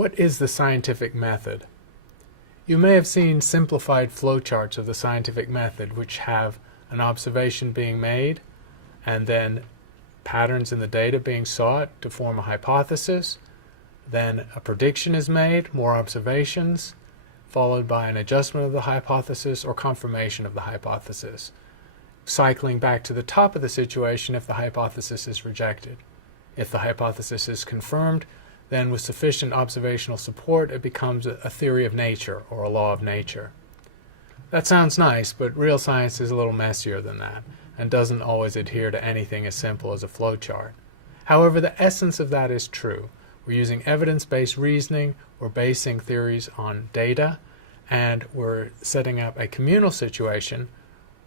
What is the scientific method? You may have seen simplified flowcharts of the scientific method which have an observation being made and then patterns in the data being sought to form a hypothesis. Then a prediction is made, more observations, followed by an adjustment of the hypothesis or confirmation of the hypothesis, cycling back to the top of the situation if the hypothesis is rejected. If the hypothesis is confirmed, then with sufficient observational support it becomes a theory of nature or a law of nature. That sounds nice, but real science is a little messier than that and doesn't always adhere to anything as simple as a flowchart. However, the essence of that is true. We're using evidence-based reasoning, we're basing theories on data, and we're setting up a communal situation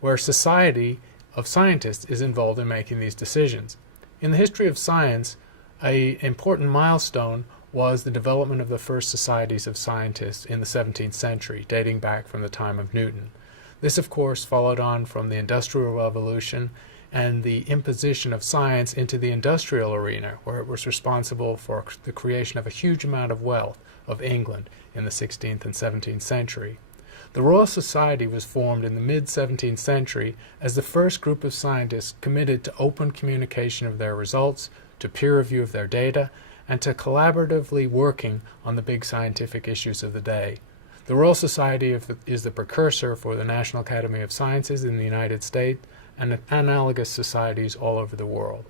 where society of scientists is involved in making these decisions. In the history of science, an important milestone was the development of the first societies of scientists in the 17th century, dating back from the time of Newton. This, of course, followed on from the Industrial Revolution and the imposition of science into the industrial arena, where it was responsible for the creation of a huge amount of wealth of England in the 16th and 17th century. The Royal Society was formed in the mid-17th century as the first group of scientists committed to open communication of their results, to peer review of their data, and to collaboratively working on the big scientific issues of the day. The Royal Society is the precursor for the National Academy of Sciences in the United States and analogous societies all over the world.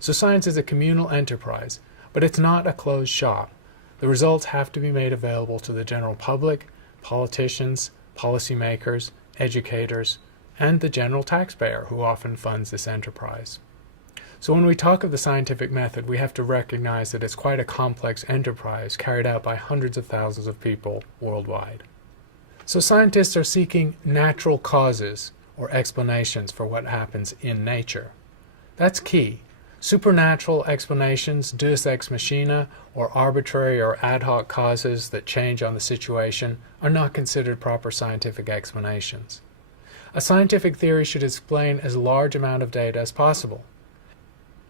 So science is a communal enterprise, but it's not a closed shop. The results have to be made available to the general public, politicians, policymakers, educators, and the general taxpayer who often funds this enterprise. So when we talk of the scientific method, we have to recognize that it's quite a complex enterprise carried out by hundreds of thousands of people worldwide. So scientists are seeking natural causes or explanations for what happens in nature. That's key. Supernatural explanations, deus ex machina, or arbitrary or ad hoc causes that change on the situation are not considered proper scientific explanations. A scientific theory should explain as large amount of data as possible.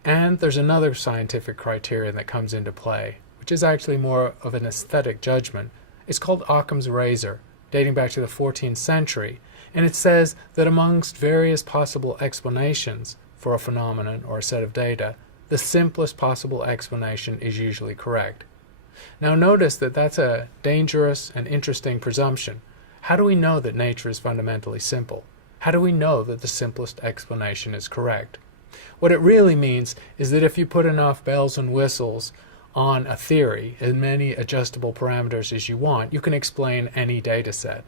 And there's another scientific criterion that comes into play, which is actually more of an aesthetic judgment. It's called Occam's razor, dating back to the 14th century, and it says that amongst various possible explanations for a phenomenon or a set of data, the simplest possible explanation is usually correct. Now notice that that's a dangerous and interesting presumption. How do we know that nature is fundamentally simple? How do we know that the simplest explanation is correct? What it really means is that if you put enough bells and whistles on a theory, as many adjustable parameters as you want, you can explain any data set.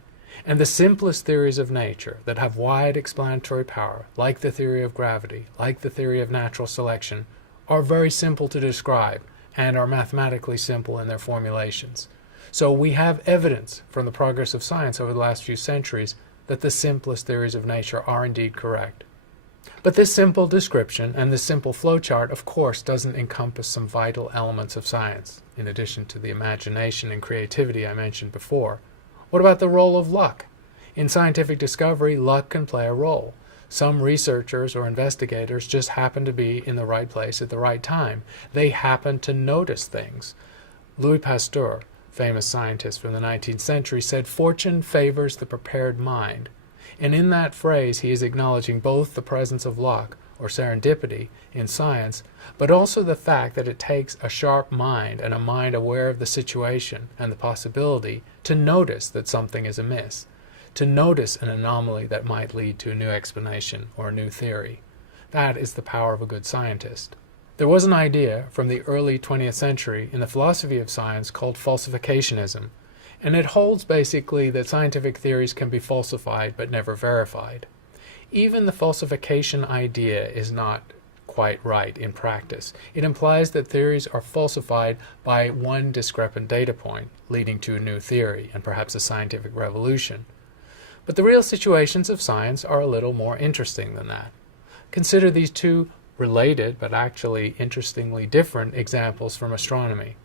And the simplest theories of nature that have wide explanatory power, like the theory of gravity, like the theory of natural selection, are very simple to describe and are mathematically simple in their formulations. So we have evidence from the progress of science over the last few centuries that the simplest theories of nature are indeed correct. But this simple description and this simple flowchart, of course, doesn't encompass some vital elements of science, in addition to the imagination and creativity I mentioned before. What about the role of luck? In scientific discovery, luck can play a role. Some researchers or investigators just happen to be in the right place at the right time. They happen to notice things. Louis Pasteur, famous scientist from the 19th century, said, "Fortune favors the prepared mind." And in that phrase, he is acknowledging both the presence of luck, or serendipity, in science, but also the fact that it takes a sharp mind and a mind aware of the situation and the possibility to notice that something is amiss, to notice an anomaly that might lead to a new explanation or a new theory. That is the power of a good scientist. There was an idea from the early 20th century in the philosophy of science called Falsification Ism, and it holds basically that scientific theories can be falsified but never verified. Even the falsification idea is not quite right in practice. It implies that theories are falsified by one discrepant data point, leading to a new theory and perhaps a scientific revolution. But the real situations of science are a little more interesting than that. Consider these two related but actually interestingly different examples from astronomy.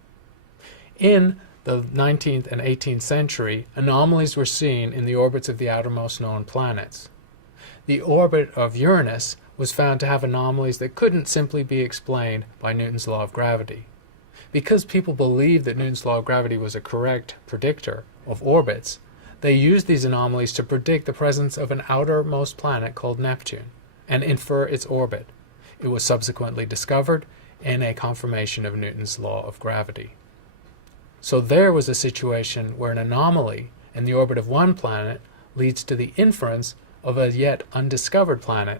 In the 19th and 18th century, anomalies were seen in the orbits of the outermost known planets. The orbit of Uranus was found to have anomalies that couldn't simply be explained by Newton's law of gravity. Because people believed that Newton's law of gravity was a correct predictor of orbits, they used these anomalies to predict the presence of an outermost planet called Neptune and infer its orbit. It was subsequently discovered in a confirmation of Newton's law of gravity. So there was a situation where an anomaly in the orbit of one planet leads to the inference of a yet undiscovered planet.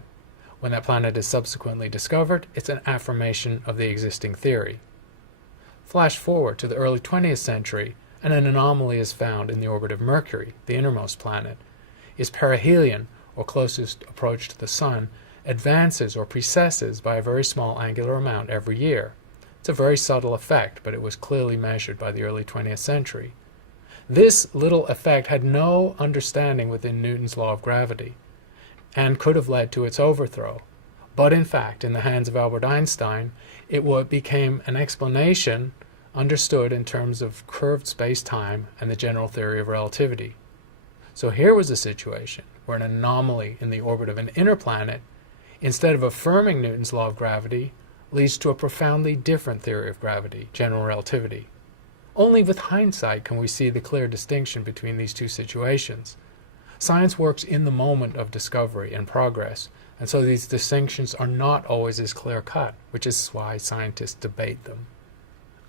When that planet is subsequently discovered, it's an affirmation of the existing theory. Flash forward to the early 20th century, and an anomaly is found in the orbit of Mercury, the innermost planet. Its perihelion, or closest approach to the Sun, advances or precesses by a very small angular amount every year. It's a very subtle effect, but it was clearly measured by the early 20th century. This little effect had no understanding within Newton's law of gravity, and could have led to its overthrow. But in fact, in the hands of Albert Einstein, it became an explanation understood in terms of curved space-time and the general theory of relativity. So here was a situation where an anomaly in the orbit of an inner planet, instead of affirming Newton's law of gravity, leads to a profoundly different theory of gravity, general relativity. Only with hindsight can we see the clear distinction between these two situations. Science works in the moment of discovery and progress, and so these distinctions are not always as clear-cut, which is why scientists debate them.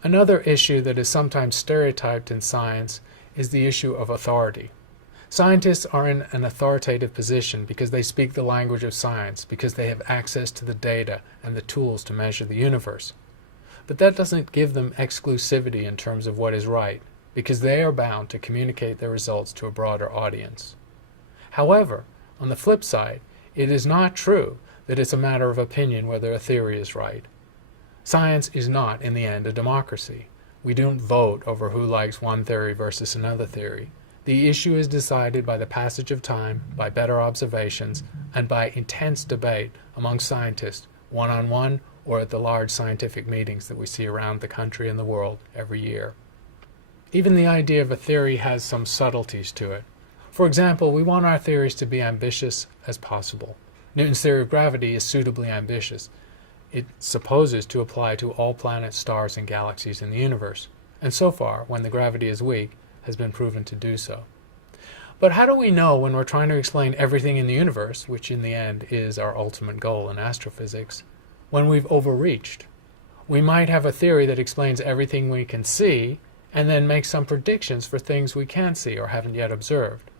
Another issue that is sometimes stereotyped in science is the issue of authority. Scientists are in an authoritative position because they speak the language of science, because they have access to the data and the tools to measure the universe. But that doesn't give them exclusivity in terms of what is right, because they are bound to communicate their results to a broader audience. However, on the flip side, it is not true that it's a matter of opinion whether a theory is right. Science is not, in the end, a democracy. We don't vote over who likes one theory versus another theory. The issue is decided by the passage of time, by better observations, and by intense debate among scientists, one-on-one or at the large scientific meetings that we see around the country and the world every year. Even the idea of a theory has some subtleties to it. For example, we want our theories to be ambitious as possible. Newton's theory of gravity is suitably ambitious. It supposes to apply to all planets, stars, and galaxies in the universe, and so far, when the gravity is weak, has been proven to do so. But how do we know when we're trying to explain everything in the universe, which in the end is our ultimate goal in astrophysics, when we've overreached? We might have a theory that explains everything we can see, and then make some predictions for things we can't see or haven't yet observed.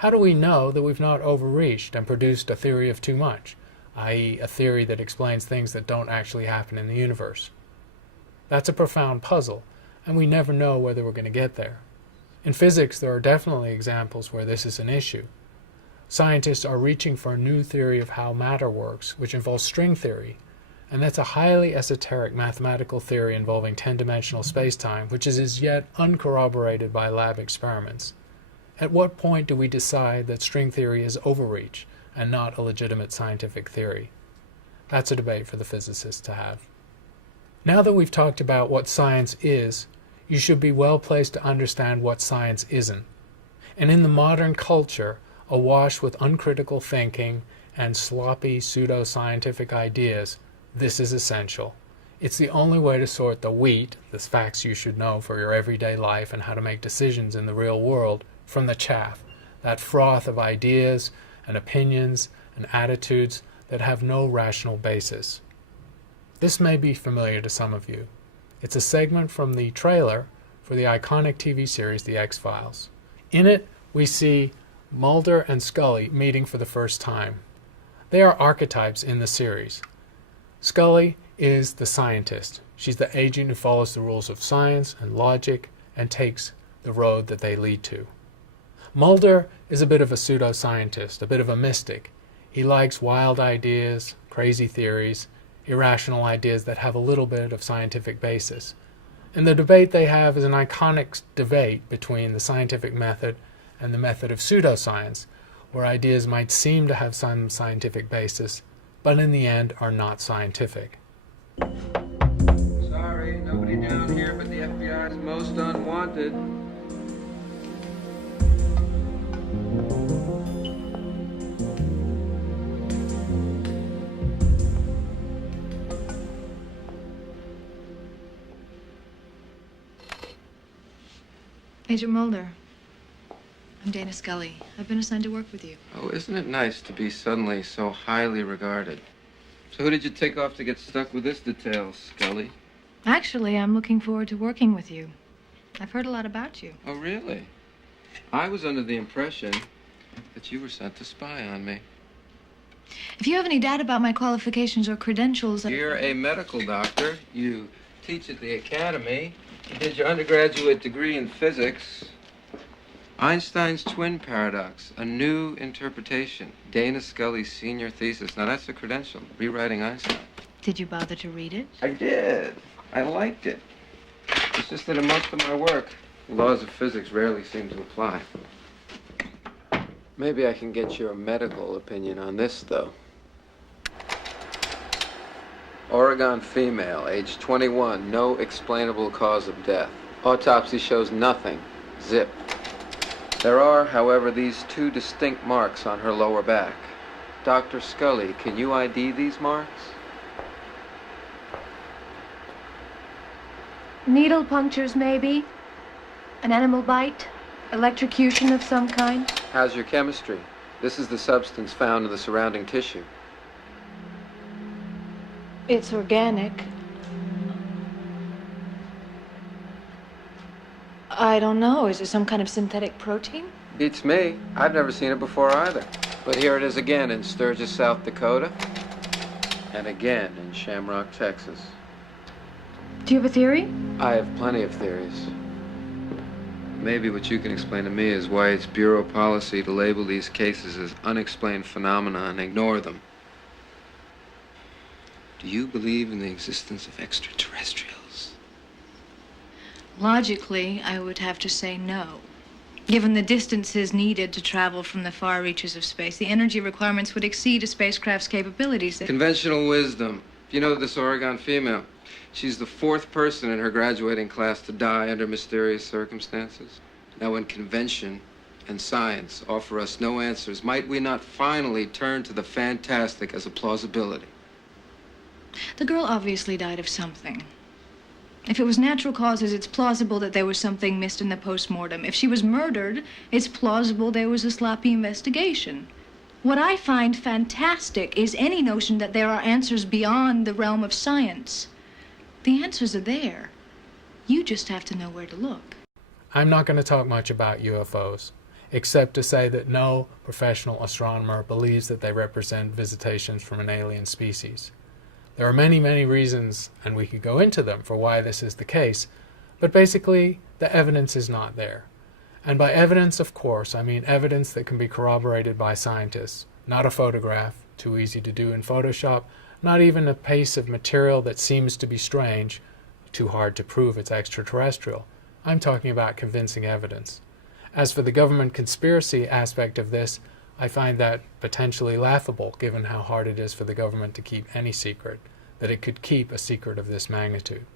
How do we know that we've not overreached and produced a theory of too much, i.e. a theory that explains things that don't actually happen in the universe? That's a profound puzzle, and we never know whether we're going to get there. In physics, there are definitely examples where this is an issue. Scientists are reaching for a new theory of how matter works, which involves string theory, and that's a highly esoteric mathematical theory involving 10-dimensional spacetime, which is as yet uncorroborated by lab experiments. At what point do we decide that string theory is overreach and not a legitimate scientific theory? That's a debate for the physicists to have. Now that we've talked about what science is, you should be well placed to understand what science isn't. And in the modern culture, awash with uncritical thinking and sloppy pseudo-scientific ideas, this is essential. It's the only way to sort the wheat, the facts you should know for your everyday life and how to make decisions in the real world, from the chaff, that froth of ideas and opinions and attitudes that have no rational basis. This may be familiar to some of you. It's a segment from the trailer for the iconic TV series The X-Files. In it, we see Mulder and Scully meeting for the first time. They are archetypes in the series. Scully is the scientist. She's the agent who follows the rules of science and logic and takes the road that they lead to. Mulder is a bit of a pseudo-scientist, a bit of a mystic. He likes wild ideas, crazy theories, irrational ideas that have a little bit of scientific basis. And the debate they have is an iconic debate between the scientific method and the method of pseudoscience, where ideas might seem to have some scientific basis, but in the end are not scientific. Sorry, nobody down here but the FBI's most unwanted. Agent Mulder, I'm Dana Scully. I've been assigned to work with you. Oh, isn't it nice to be suddenly so highly regarded? So who did you take off to get stuck with this detail, Scully? Actually, I'm looking forward to working with you. I've heard a lot about you. Oh, really? I was under the impression that you were sent to spy on me. If you have any doubt about my qualifications or credentials... You're a medical doctor. You teach at the academy. You did your undergraduate degree in physics. Einstein's twin paradox, a new interpretation. Dana Scully's senior thesis. Now that's a credential, rewriting Einstein. Did you bother to read it? I did. I liked it. It's just that in most of my work, the laws of physics rarely seem to apply. Maybe I can get your medical opinion on this, though. Oregon female, age 21, no explainable cause of death. Autopsy shows nothing. Zip. There are, however, these two distinct marks on her lower back. Dr. Scully, can you ID these marks? Needle punctures, maybe. An animal bite. Electrocution of some kind. How's your chemistry? This is the substance found in the surrounding tissue. It's organic. I don't know. Is it some kind of synthetic protein? Beats me. I've never seen it before either. But here it is again in Sturgis, South Dakota. And again in Shamrock, Texas. Do you have a theory? I have plenty of theories. Maybe what you can explain to me is why it's bureau policy to label these cases as unexplained phenomena and ignore them. Do you believe in the existence of extraterrestrials? Logically, I would have to say no. Given the distances needed to travel from the far reaches of space, the energy requirements would exceed a spacecraft's capabilities. Conventional wisdom. You know this Oregon female? She's the fourth person in her graduating class to die under mysterious circumstances. Now, when convention and science offer us no answers, might we not finally turn to the fantastic as a plausibility? The girl obviously died of something. If it was natural causes, it's plausible that there was something missed in the post-mortem. If she was murdered, it's plausible there was a sloppy investigation. What I find fantastic is any notion that there are answers beyond the realm of science. The answers are there. You just have to know where to look. I'm not going to talk much about UFOs, except to say that no professional astronomer believes that they represent visitations from an alien species. There are many, many reasons, and we could go into them, for why this is the case, but basically the evidence is not there. And by evidence, of course, I mean evidence that can be corroborated by scientists, not a photograph, too easy to do in Photoshop, not even a piece of material that seems to be strange, too hard to prove it's extraterrestrial. I'm talking about convincing evidence. As for the government conspiracy aspect of this, I find that potentially laughable, given how hard it is for the government to keep any secret, that it could keep a secret of this magnitude.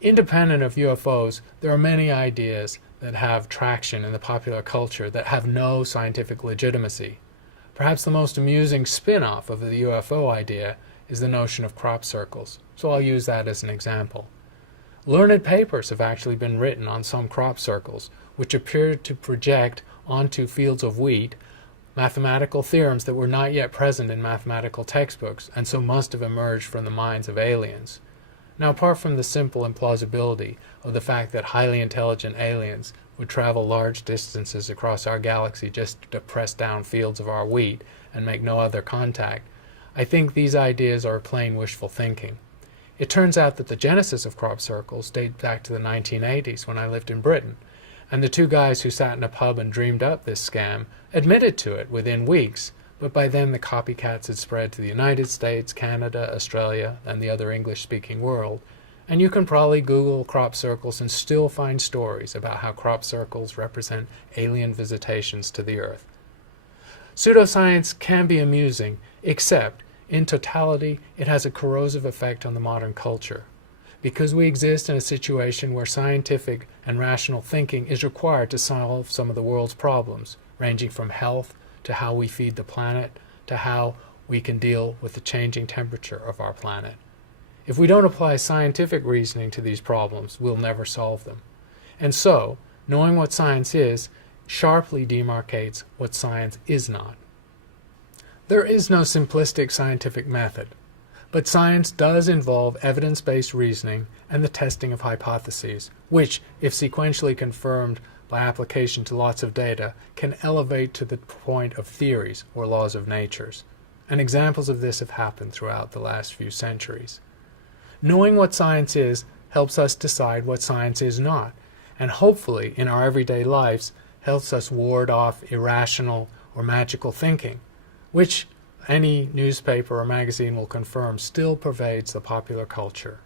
Independent of UFOs, there are many ideas that have traction in the popular culture that have no scientific legitimacy. Perhaps the most amusing spin-off of the UFO idea is the notion of crop circles, so I'll use that as an example. Learned papers have actually been written on some crop circles, which appear to project onto fields of wheat mathematical theorems that were not yet present in mathematical textbooks, and so must have emerged from the minds of aliens. Now, apart from the simple implausibility of the fact that highly intelligent aliens would travel large distances across our galaxy just to press down fields of our wheat and make no other contact, I think these ideas are plain wishful thinking. It turns out that the genesis of crop circles dates back to the 1980s when I lived in Britain, and the two guys who sat in a pub and dreamed up this scam admitted to it within weeks, but by then the copycats had spread to the United States, Canada, Australia, and the other English-speaking world, and you can probably Google crop circles and still find stories about how crop circles represent alien visitations to the Earth. Pseudoscience can be amusing, except, in totality, it has a corrosive effect on the modern culture. Because we exist in a situation where scientific and rational thinking is required to solve some of the world's problems, ranging from health to how we feed the planet to how we can deal with the changing temperature of our planet. If we don't apply scientific reasoning to these problems, we'll never solve them. And so, knowing what science is sharply demarcates what science is not. There is no simplistic scientific method, but science does involve evidence-based reasoning and the testing of hypotheses, which, if sequentially confirmed by application to lots of data, can elevate to the point of theories or laws of nature. And examples of this have happened throughout the last few centuries. Knowing what science is helps us decide what science is not, and hopefully in our everyday lives helps us ward off irrational or magical thinking, which any newspaper or magazine will confirm still pervades the popular culture.